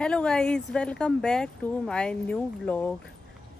Hello guys, welcome back to my new vlog.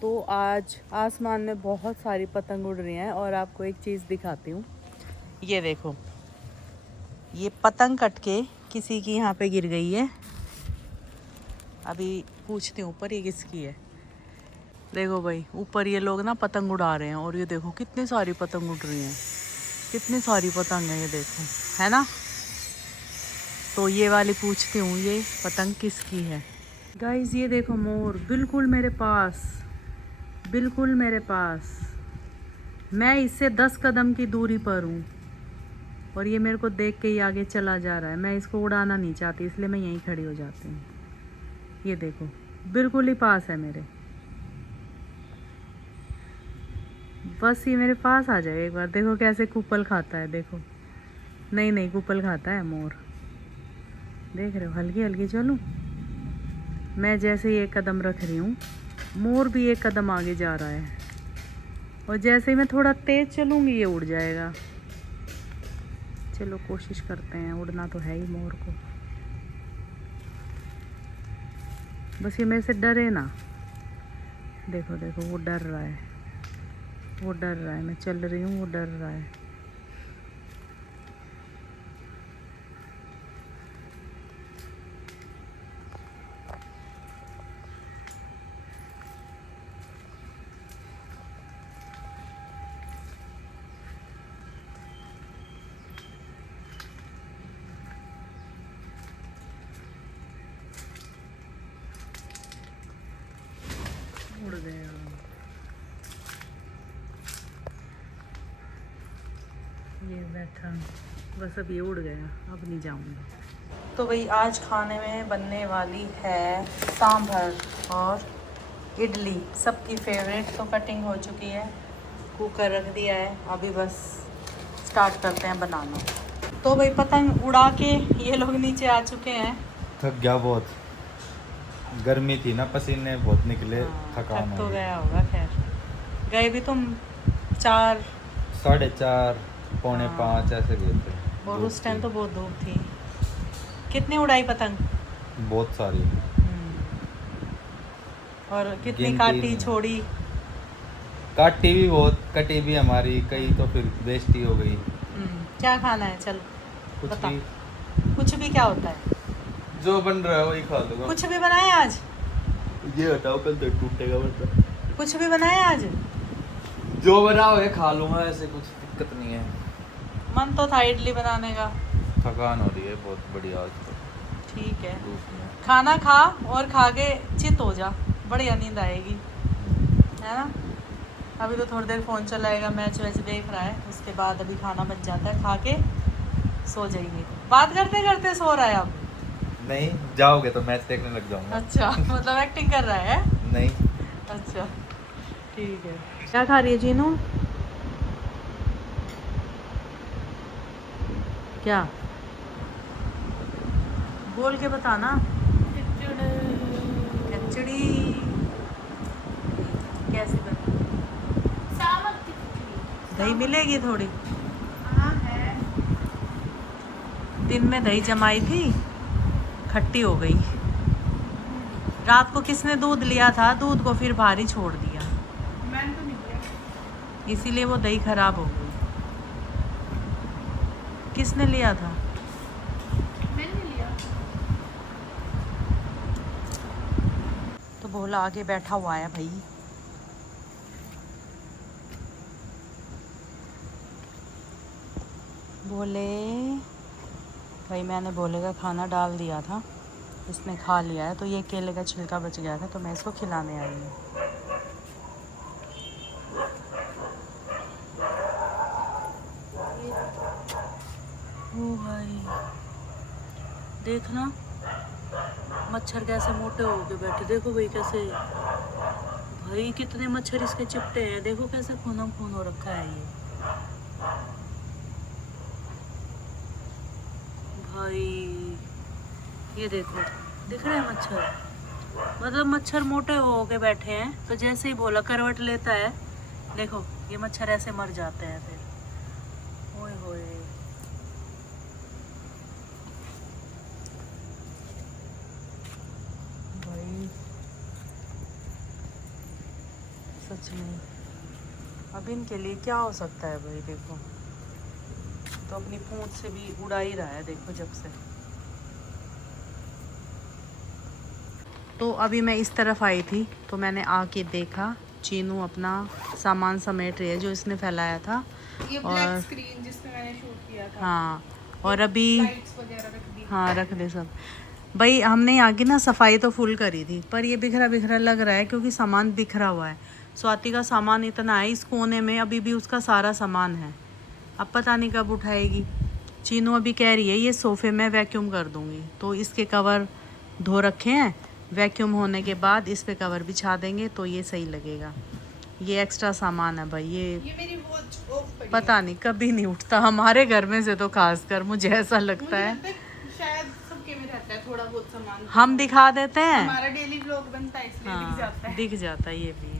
तो आज आसमान में बहुत सारी पतंग उड़ रही हैं और आपको एक चीज़ दिखाती हूँ। ये देखो, ये पतंग कट के किसी की यहाँ पे गिर गई है। अभी पूछती हूँ ऊपर ये किसकी है। देखो भाई, ऊपर ये लोग ना पतंग उड़ा रहे हैं और ये देखो कितनी सारी पतंग उड़ रही हैं। कितनी सारी पतंग है ये देखो, है ना। तो ये वाली पूछती हूँ, ये पतंग किसकी है। गाइस ये देखो, मोर बिल्कुल मेरे पास, बिल्कुल मेरे पास। मैं इससे 10 कदम की दूरी पर हूँ और ये मेरे को देख के ही आगे चला जा रहा है। मैं इसको उड़ाना नहीं चाहती, इसलिए मैं यहीं खड़ी हो जाती हूँ। ये देखो, बिल्कुल ही पास है मेरे। बस ये मेरे पास आ जाए एक बार। देखो कैसे कुपल खाता है, देखो। नहीं नहीं, कुपल खाता है मोर। देख रहे हो, हल्की हल्की चलूँ। मैं जैसे ही एक कदम रख रही हूँ, मोर भी एक कदम आगे जा रहा है और जैसे ही मैं थोड़ा तेज चलूँगी ये उड़ जाएगा। चलो कोशिश करते हैं, उड़ना तो है ही मोर को। बस ये मेरे से डरे ना। देखो देखो, वो डर रहा है, वो डर रहा है। मैं चल रही हूँ, वो डर रहा है। उड़ गया। ये बैठा, बस अब ये उड़ गया, अब नहीं जाऊंगा। तो भाई आज खाने में बनने वाली है सांभर और इडली, सबकी फेवरेट। तो कटिंग हो चुकी है, कुकर रख दिया है, अभी बस स्टार्ट करते हैं बनाना। तो भाई पतंग उड़ा के ये लोग नीचे आ चुके हैं। थक गया बहुत, गर्मी थी ना, पसीने बहुत निकले। हाँ, थकान थक हो तो गई। गया होगा। खैर, गए भी तुम 4। 4:30 पौने हाँ, 5 ऐसे गए थे। और धूप उस टाइम थी तो बहुत धूप थी। कितनी उड़ाई पतंग? बहुत सारी, और कितनी गिनती काटी नहीं है। छोड़ी? काटी भी बहुत, कटी भी हमारी कई, तो फिर बेइज्जती हो गई। क्या खाना है, चल कुछ बता। भी, कुछ भी क्या होता है? जो बन रहा है वही खा लूंगा। कुछ भी बनाए आज? ये हटाओ, कल तक टूटेगा वरना। कुछ भी बनाए आज? जो बनाओ ये खा लूंगा, ऐसे कुछ दिक्कत नहीं है। मन तो था इडली बनाने का। थकान हो रही है बहुत बढ़िया आज तो, ठीक है, धूप में। खाना खा और खा के चित हो जा, बढ़िया नींद आएगी, है ना। अभी तो थोड़ी देर फ़ोन चलाएगा, मैच वैच देख रहा है, उसके बाद अभी खाना बन जाता है, खा के सो जाएंगे। बात करते करते सो रहा है अब? नहीं, जाओगे तो मैच देखने लग जाऊंगा। अच्छा मतलब एक्टिंग कर रहा है? नहीं, अच्छा ठीक है। क्या खा रही है जीनू? क्या? बोल के बताना। खिचड़ी कैसे बनी? दही मिलेगी थोड़ी? दिन में दही जमाई थी, खट्टी हो गई। रात को किसने दूध लिया था, दूध को फिर भारी छोड़ दिया, मैंने तो नहीं किया। इसीलिए वो दही खराब हो गई। किसने लिया था? मैंने नहीं लिया। तो भोला आगे बैठा हुआ है भाई। भोले भाई, मैंने भोले का खाना डाल दिया था, इसने खा लिया है। तो ये केले का छिलका बच गया था, तो मैं इसको खिलाने आई हूँ। ओ भाई देखना, मच्छर कैसे मोटे हो के बैठे। देखो भाई कैसे, भाई कितने मच्छर इसके चिपटे हैं। देखो कैसे खूनम खून हो रखा है ये भाई। ये देखो, दिख रहे हैं मच्छर। मतलब मच्छर मोटे हो के बैठे हैं, तो जैसे ही भोला करवट लेता है, देखो ये मच्छर ऐसे मर जाते हैं फिर। ओए होए, सच में अब इनके लिए क्या हो सकता है भाई। देखो तो अपनी पूंछ से भी उड़ा ही रहा है, देखो जब से। तो अभी मैं इस तरफ आई थी तो मैंने आके देखा चीनू अपना सामान समेट रही है जो इसने फैलाया था। ये और ब्लैक स्क्रीन जिसमें मैंने शूट किया था। हाँ, और अभी लाइट्स वगैरह रख दी। हाँ रख दे सब। भाई हमने यहाँ की ना सफाई तो फुल करी थी, पर ये बिखरा बिखरा लग रहा है क्योंकि सामान बिखरा हुआ है। स्वाति का सामान इतना है, इस कोने में अभी भी उसका सारा सामान है। अब पता नहीं कब उठाएगी। चीनू अभी कह रही है ये सोफ़े में वैक्यूम कर दूँगी, तो इसके कवर धो रखे हैं, वैक्यूम होने के बाद इस पे कवर बिछा देंगे तो ये सही लगेगा। ये एक्स्ट्रा सामान है भाई, ये मेरी वॉच ऑफ पड़ी पता नहीं कभी नहीं उठता हमारे घर में से, तो खासकर मुझे ऐसा लगता है। शायद सबके में रहता है थोड़ा बहुत सामान। हम दिखा देते हैं, हमारा डेली व्लॉग बनता है इसलिए दिख जाता है। दिख जाता है ये भी।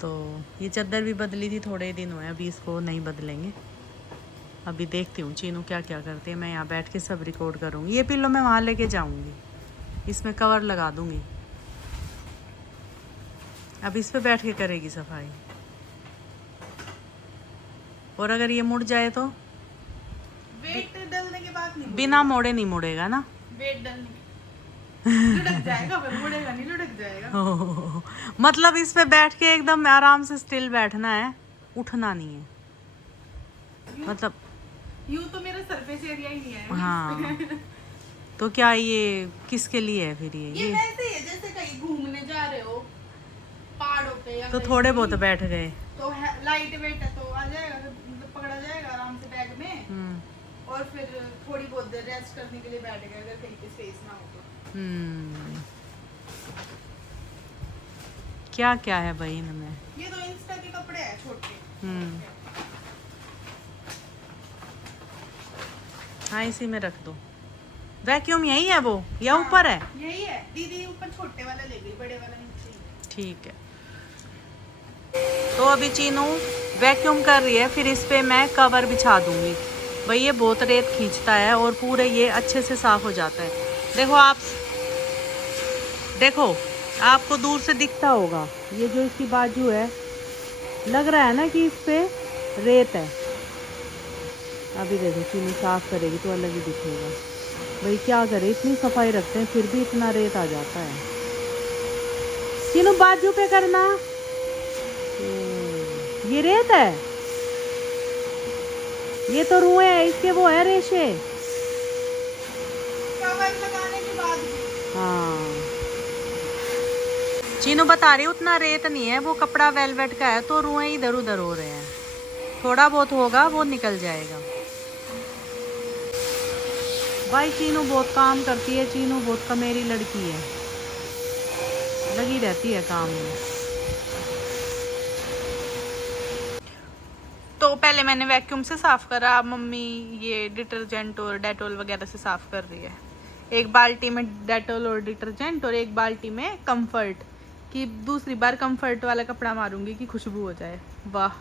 तो ये चादर भी बदली थी, थोड़े दिन हुए, अभी इसको नहीं बदलेंगे। अभी देखती हूँ चीनू क्या क्या करती है। मैं यहाँ बैठ के सब रिकॉर्ड करूँगी। ये पिल्लो मैं वहाँ लेके जाऊँगी, इसमें कवर लगा दूँगी। अब इस पे बैठ के करेगी सफाई। और अगर ये मुड़ जाए तो वेट डालने के बाद नहीं, बिना मोड़े नहीं मुड़ेगा ना। वेट डालने के लुढ़क जाएगा, पर मुड़ेगा नहीं, लुढ़क जाएगा। मतलब इस पे बैठ के एकदम आराम से स्टिल बैठना है, उठना नहीं है। मतलब यूं तो मेरा सरफेस एरिया ही नहीं है। हाँ तो क्या ये किसके लिए है फिर? ये वैसे ही है जैसे कहीं घूमने जा रहे हो पहाड़ों पे या तो कहीं थोड़े भी, बहुत बैठ गए। तो लाइट वेट है तो आ जाएगा, मतलब पकड़ा जाएगा आराम से बैग में। और फिर थोड़ी बहुत देर रेस्ट करने के लिए बैठ गए अगर कहीं पे स्पेस ना हो तो। क्या क्या है भाई इनमें? ये तो इंस्टा के कपड़े हैं छोटे। हाँ इसी में रख दो। वैक्यूम यही है वो या ऊपर है? यही है दीदी, ऊपर छोटे वाला ले गई, बड़े वाला नीचे। ठीक है। तो अभी चीनू वैक्यूम कर रही है, फिर इस पे मैं कवर बिछा दूंगी। भाई ये बहुत रेत खींचता है और पूरे ये अच्छे से साफ हो जाता है। देखो आपको दूर से दिखता होगा, ये जो इसकी बाजू है लग रहा है ना कि इस पे रेत है। अभी देखो चीनी साफ करेगी तो अलग ही दिखेगा। भाई क्या करे, इतनी सफाई रखते हैं फिर भी इतना रेत आ जाता है। चीनू बाजू पे करना। ये रेत है, ये तो रुए है, इसके वो है रेशे। कवर लगाने के बाद हाँ चीनू बता रही उतना रेत नहीं है, वो कपड़ा वेलवेट का है तो रुए इधर उधर हो रहे हैं। थोड़ा बहुत होगा वो निकल जाएगा। भाई चीनू बहुत काम करती है, चीनू बहुत कमेरी लड़की है, लगी रहती है काम में। तो पहले मैंने वैक्यूम से साफ करा, अब मम्मी ये डिटर्जेंट और डेटॉल वगैरह से साफ कर रही है। एक बाल्टी में डेटॉल और डिटर्जेंट और एक बाल्टी में कंफर्ट, कि दूसरी बार कंफर्ट वाला कपड़ा मारूंगी कि खुशबू हो जाए। वाह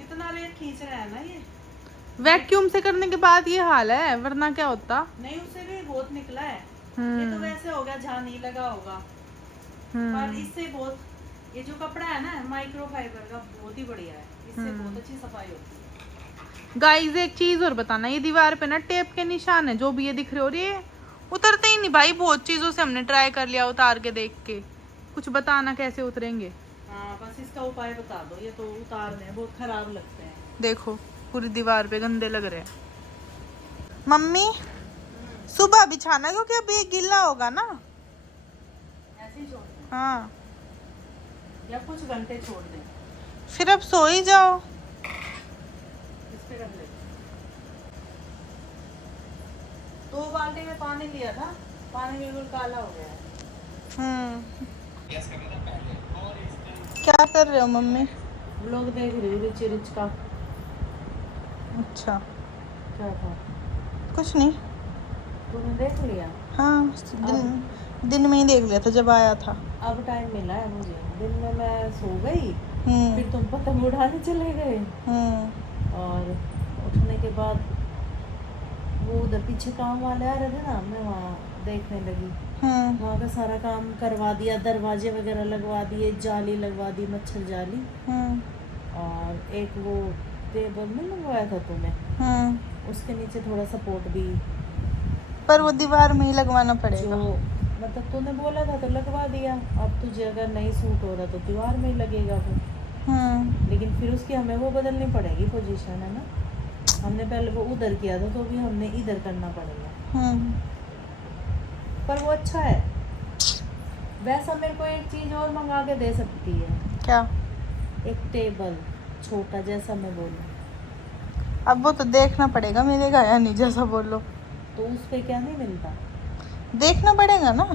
इतना रेत खींच रहा है ना ये। वैक्यूम से करने के बाद ये हाल है, वरना क्या होता। नहीं उससे भी बहुत निकला है। ये तो वैसे हो गया जहाँ नहीं लगा होगा, पर इससे बहुत, ये जो कपड़ा है ना माइक्रो फाइबर का, बहुत ही बढ़िया है, इससे बहुत अच्छी सफाई होती है। गाइस एक चीज और बताना, ये दीवार पे ना टेप के निशान है, जो भी ये दिख रहे हो रही है उतरते ही नहीं भाई। बहुत चीजों से हमने ट्राई कर लिया उतार के देख के, कुछ बताना कैसे उतरेंगे। हाँ बस इसका उपाय बता दो, ये तो उतार दें, बहुत खराब लगते हैं। देखो पूरी दीवार पे गंदे लग रहे हैं। मम्मी सुबह बिछाना क्योंकि अभी गीला होगा ना। ऐसे ही छोड़ दें हाँ या कुछ घंटे छोड़ दें, फिर अब सो ही जाओ। इस पे रख लेते। 2 बाल्टी में पानी लिया था, पानी बिल्कुल काला हो गया है। क्या कर रहे हो मम्मी? लोग देख रही हूँ रिच रिच का। अच्छा क्या था? कुछ नहीं। तूने देख लिया? हाँ दिन में ही देख लिया था जब आया था। अब टाइम मिला है मुझे, दिन में मैं सो गई, हम्म फिर तुम पतंग उड़ाने चले गए, और उठने के बाद वो उधर पीछे काम वाले आ रहे थे ना, मैं वहाँ देखने लगी। वहाँ का सारा काम करवा दिया, दरवाजे वगैरह लगवा दिए, जाली लगवा दी, मच्छर जाली। और एक वो टेबल में लगवाया था तुम्हें, उसके नीचे थोड़ा सपोर्ट भी, पर वो दीवार में ही लगवाना जो पड़ेगा। मतलब तूने बोला था तो लगवा दिया। अब तुझे अगर नहीं सूट हो रहा तो दीवार में ही लगेगा वो। लेकिन फिर उसकी हमें वो बदलनी पड़ेगी पोजीशन, है ना। हमने पहले वो उधर किया था तो अभी हमने इधर करना पड़ेगा। पर वो अच्छा है। वैसा मेरे को एक चीज और मंगा के दे सकती है। क्या? एक टेबल छोटा जैसा मैं बोलूं, अब वो तो देखना पड़ेगा मिलेगा या नहीं, जैसा बोलो। तो उस पे क्या नहीं मिलता? देखना पड़ेगा ना,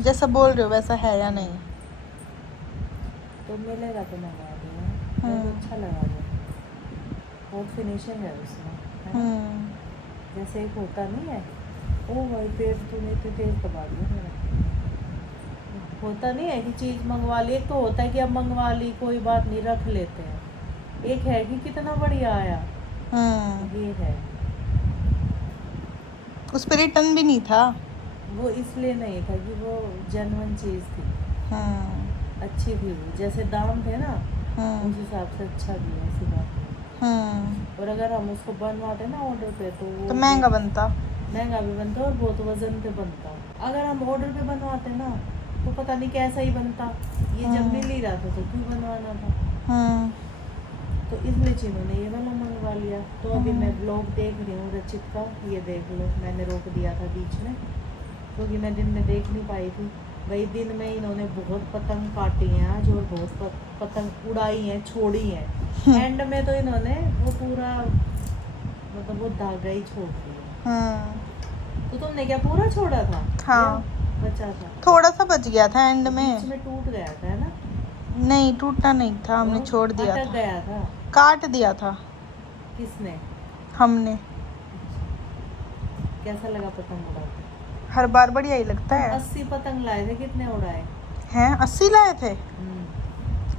जैसा बोल रहे हो वैसा है या नहीं। तो मिलेगा तो मंगा दूंगा। मेरे को अच्छा लगा वो, बहुत फिनिशिंग है उसमें, है ना? जैसे एक होता नहीं है, ओ भाई पेट तूने इतनी तेज दबा दिया मेरा। होता नहीं है कि चीज़ मंगवा ली, एक तो होता है कि अब मंगवा ली कोई बात नहीं रख लेते हैं, एक है कि कितना बढ़िया आया। ये है। उस पर रिटर्न भी नहीं था। वो इसलिए नहीं था कि वो जेन्युइन चीज़ थी, अच्छी थी वो, जैसे दाम थे ना उस हिसाब से अच्छा भी है, ऐसी बात नहीं। और अगर हम उसको बनवाते ना ऑर्डर पे तो वो तो महंगा बनता, महंगा भी बनता और बहुत वजन पे बनता। अगर हम ऑर्डर पे बनवाते ना तो पता नहीं कैसा ही बनता। ये जब मिल ही रहा था तो क्यों बनवाना था। तो इसलिए चीनों ने ये वाला मंगवा लिया। तो अभी मैं ब्लॉग देख रही हूँ रचित का, ये देख लो, मैंने रोक दिया था बीच में क्योंकि मैं दिन में देख नहीं पाई थी। वही दिन में इन्होंने बहुत पतंग काटी हैं आज और बहुत पतंग उड़ाई हैं, छोड़ी हैं। एंड में तो इन्होंने वो पूरा मतलब वो धागा ही छोड़ दिया। तो तुमने क्या पूरा छोड़ा था? हाँ, बचा था, थोड़ा सा बच गया था एंड बीच में। में टूट गया था, है ना? नहीं टूटा नहीं था, हमने तो छोड़ दिया अटक था, गया था। काट दिया था किसने? हमने। कैसा लगा पतंग उड़ाते? हर बार बढ़िया ही लगता है। 80 पतंग लाए थे, कितने उड़ाए? हैं 80 लाए थे,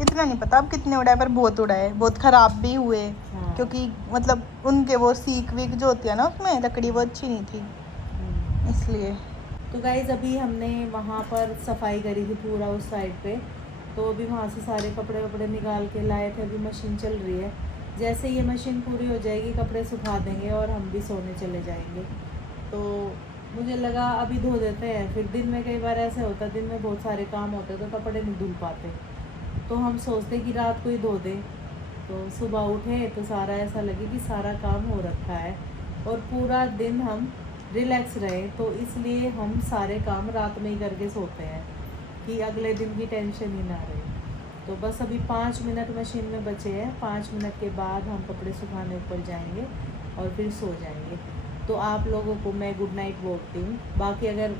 इतना नहीं पता अब कितने उड़ाए, पर बहुत उड़ाए, बहुत खराब भी हुए। हाँ। क्योंकि मतलब उनके वो सीक वीक जो होती है ना उसमें लकड़ी वो अच्छी नहीं थी, इसलिए। तो गाइज अभी हमने वहाँ पर सफाई करी थी पूरा उस साइड पे, तो अभी वहाँ से सारे कपड़े वपड़े निकाल के लाए थे। अभी मशीन चल रही है, जैसे ये मशीन पूरी हो जाएगी कपड़े सुखा देंगे और हम भी सोने चले जाएंगे। तो मुझे लगा अभी धो देते हैं, फिर दिन में कई बार ऐसे होता है दिन में बहुत सारे काम होते हैं तो कपड़े नहीं धुल पाते, तो हम सोचते कि रात को ही धो दें। तो सुबह उठे तो सारा ऐसा लगे कि सारा काम हो रखा है और पूरा दिन हम रिलैक्स रहे, तो इसलिए हम सारे काम रात में ही करके सोते हैं कि अगले दिन की टेंशन ही ना रहे। तो बस अभी 5 मिनट मशीन में बचे हैं, 5 मिनट के बाद हम कपड़े सुखाने ऊपर जाएंगे और फिर सो जाएंगे। तो आप लोगों को मैं गुड नाइट बोलती हूँ। बाकी अगर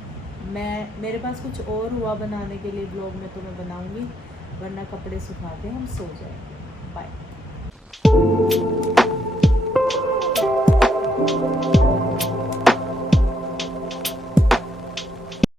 मेरे पास कुछ और हुआ बनाने के लिए ब्लॉग में तो मैं बनाऊँगी, वरना कपड़े सुखा के हम सो जाएंगे। बाय।